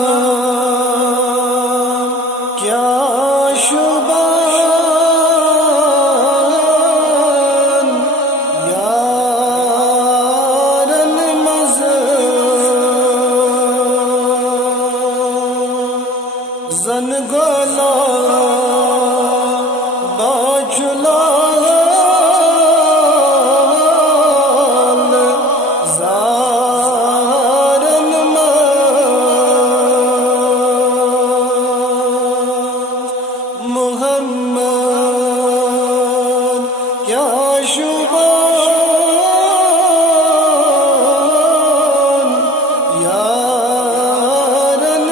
मोहम्मद क्या शुबान यारन जन गला बाजुला मोहम्मद क्या शुबान यारन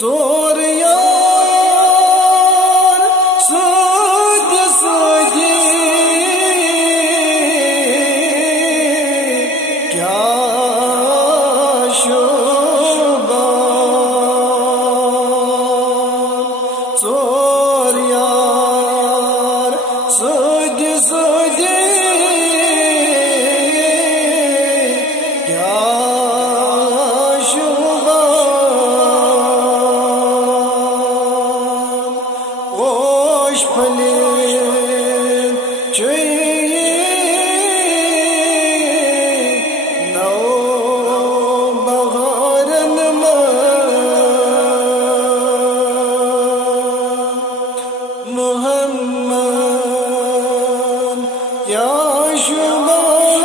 सोर यार सोज सोजी क्या सोर यार सोज सोजे क्या शुबान ओश फले चाहिए नौ बगारन मोहम्मद या शुबान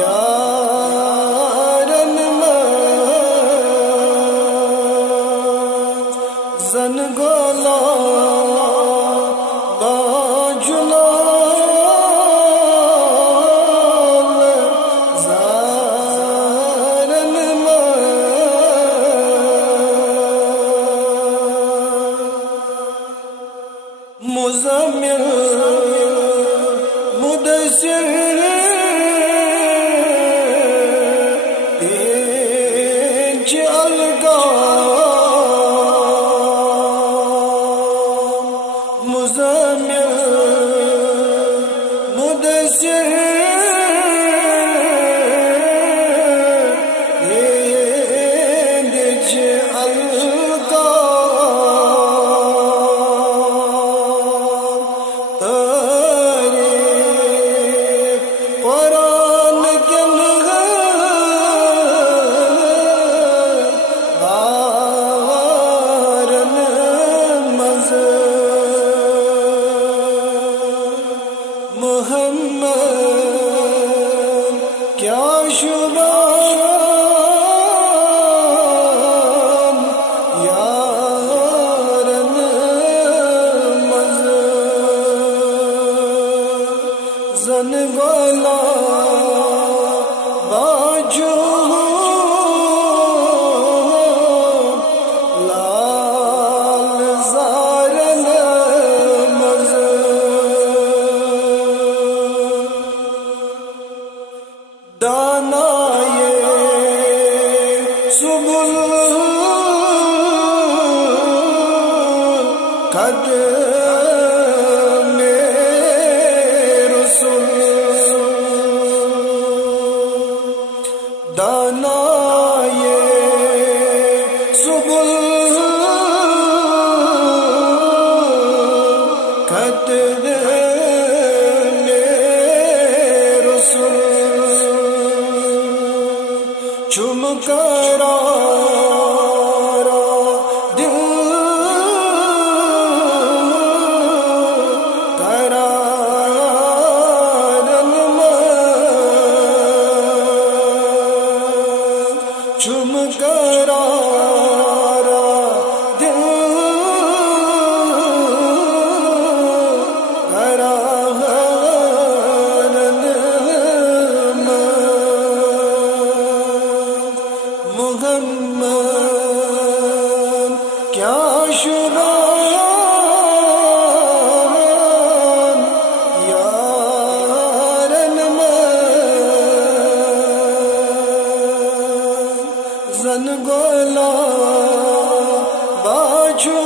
यारन जन गोला बाजुला मुज़म्मिल मुदस्सिर इंच अलगाम मुज़म्मिल मुदस्सिर इंच मोहम्मद क्या शुबान यारन जन गोला बाजू लाल ज़ारन दानाए सुबुल कदमे रसूल दानाए सुबुल कदमे चुमकरा दिल करारन चुमकरा दिल करारन मोहम्मद क्या शुबान यारन जन गो चला बाजू